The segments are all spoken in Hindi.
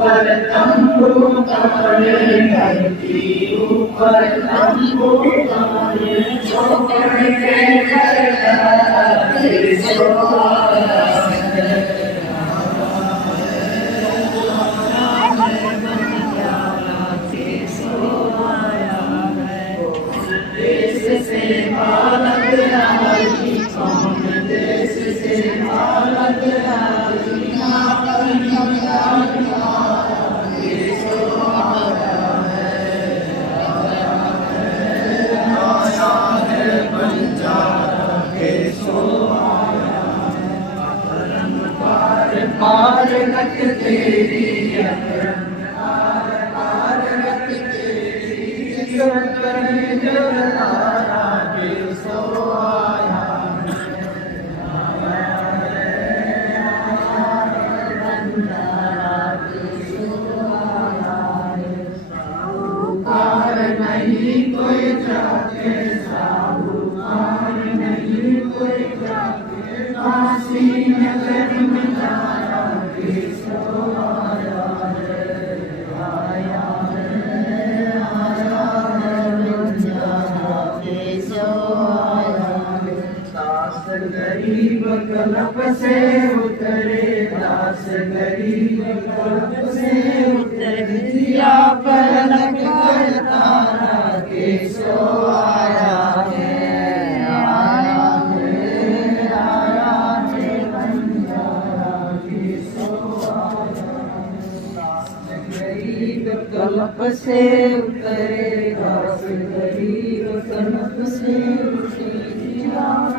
ऊपर तंबू तारे धरती ऊपर तंबू तारे छोड़ के तेरी नहीं कोई जाके साहूकार नहीं कोई जाके काशी नगर में जाया किसो आया है आया है बंजारा किसो आया है दास गरीब कल्प से उतरे दास गरीब कल्प से उतरे दिया पलक करता किसो आया है आया है बंजारा किसो आया गरीब कल्प से उतरे दास गरीब कल्प से उतरे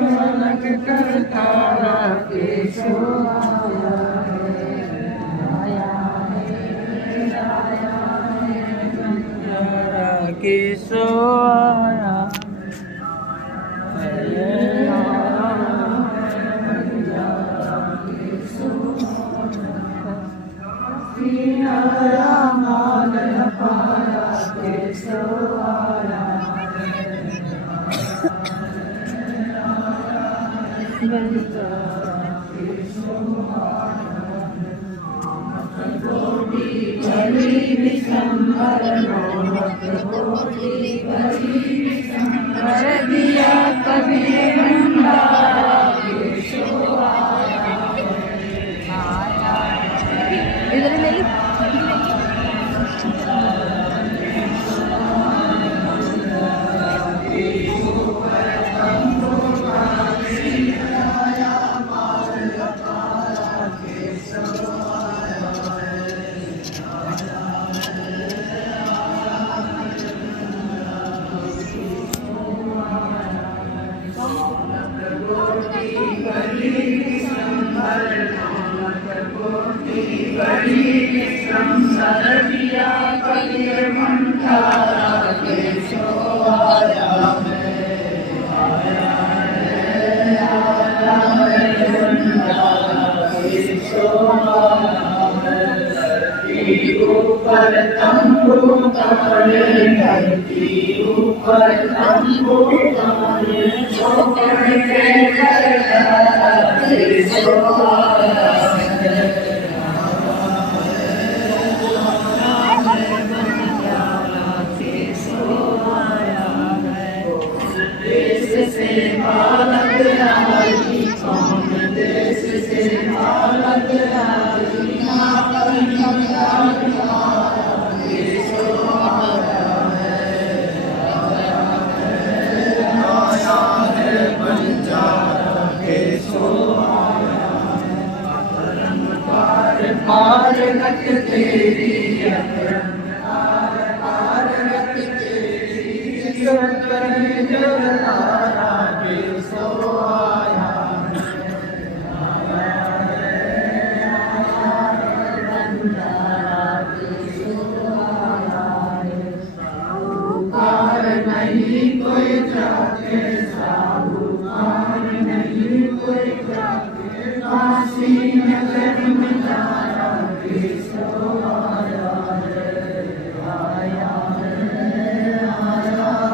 पलक करता किसो आया है आया है बंजारा किसो आया आया मान पाया किसो आया बड़ी विसंबर दिया कभी भंडारा किसो आया इधर ले ली बड़ी संसार दिया कभी भंडारा किसो आया है आया है भंडारा किसो आया है धरती ऊपर तंबू तारे धरती ऊपर तंबू तारे छोड़ के किसो आया से भारत आई कौन देश से भारत आई ना किसो आया है बंजारा किसो आया पार गत तेरी नहीं कोई जाके साहूकार नहीं कोई जाके काशी नगर में जाया किसो आया है आया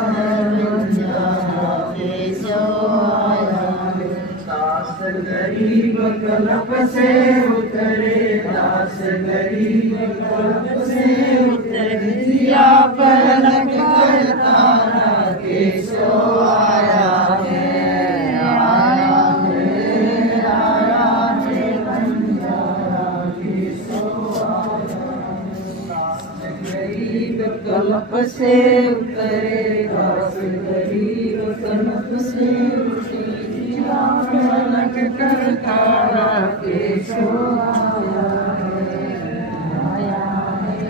है बंजारा किसो आया है दास गरीब कल्प से उतरे दास गरीब से उतर दिया पलक कर तारा केशव आया है, आया है बंजारा केशव आया। गरीब कल्प से उतरेगा, गरीब कल्प से उतरेगा पलक कर तारा केशव आया है, आया है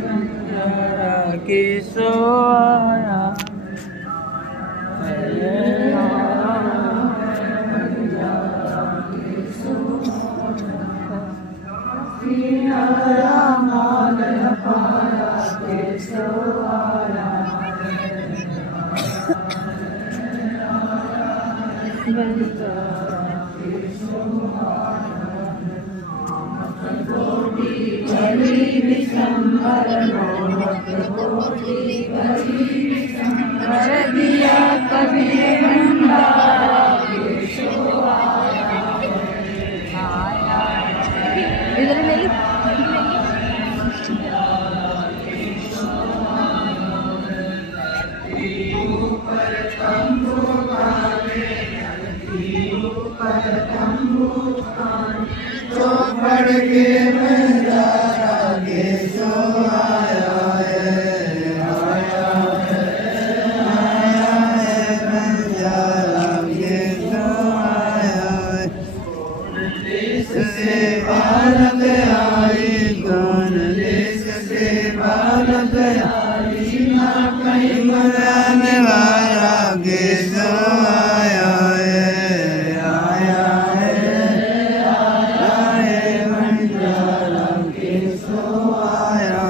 बंजारा केशव आया है, आया माल पाया केशव आया भरी विशंबर भर दिया कभी भंडारा केशव आया इधर ले ली चौपड़ के बंजारा केशव आया है, आया है बंजारा केशव आया है। देश से भारत आई, कौन देश से भारत आई, ना कहीं मराने वाला केशव आया है, आया है बंजारा केशव आया।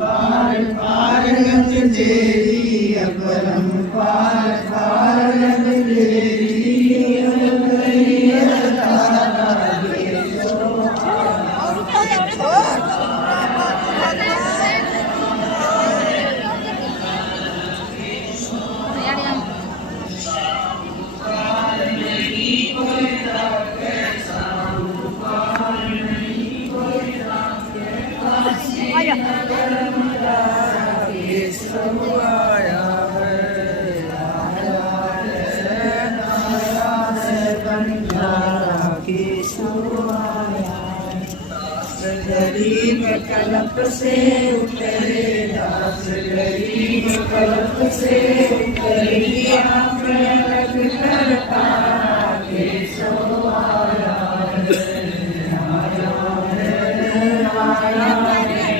पार पार गंज तेरी अपरम पार पार गंज तेरी तारा केशव केशव आया है बंजारा केशव आया। गरीब कल्प से उतरेगा, गरीब कल्प से उतरेगा पलक कर तारा केशव आया है, आया है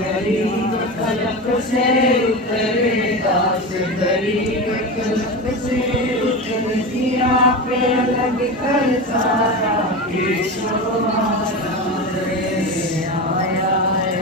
गरीब कल्प से उतरेगा, गरीब कल्प से उतर दिया पलक कर तारा केशव आया है, आया है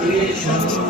केशव